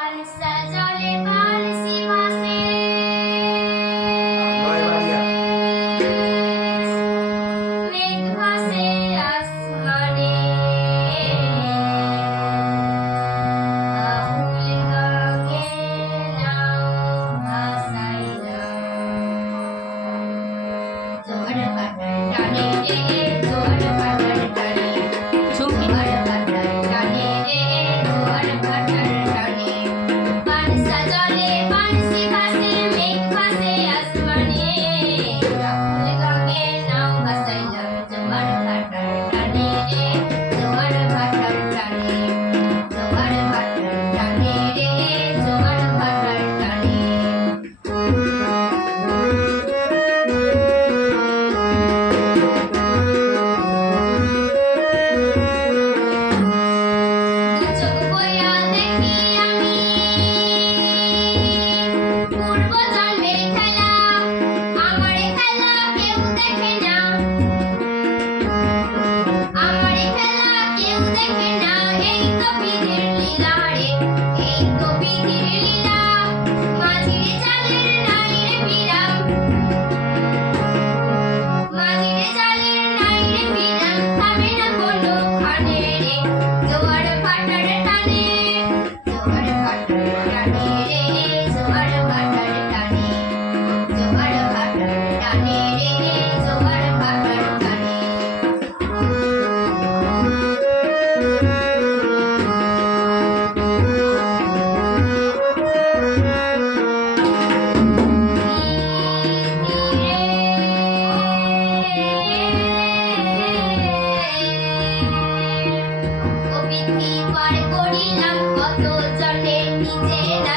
পালসা জলে পালসি ভাসে মেঘ ভাসে আসমানে আহুল গঙ্গে নাও ভাসাইলাম জোয়ার ভাটার টানে রে জোয়ার ভাটার টানে জোয়ার ভাটার টানে রে জোয়ার ভাটার টানে পালসা জলে পালসি ভাসে মেঘ ভাসে আসমানে আহুল গঙ্গে নাও ভাসাইলাম জোয়ার ভাটার টানে রে জোয়ার ভাটার টানে জোয়ার ভাটার টানে রে জোয়ার ভাটার টানে চোখ বইয়া দেখি আমি পূর্ব জন্মের খেলা আমার খেলা কেউ দেখে না আমার খেলা কেউ দেখে না এই তো বিধির লীলা রে এই তো বিধির লীলা মাঝির জালের নাই রে বিরাম মাঝির জালের নাই রে বিরাম থামে না কোনো খানে রে জোয়ার ভাটার টানে জোয়ার ভাটার টানে রে জোয়ার ভাটার টানে জোয়ার ভাটার টানে রে জোয়ার ভাটার টানে কবিতি পার করিলাম কত জনে নিজে না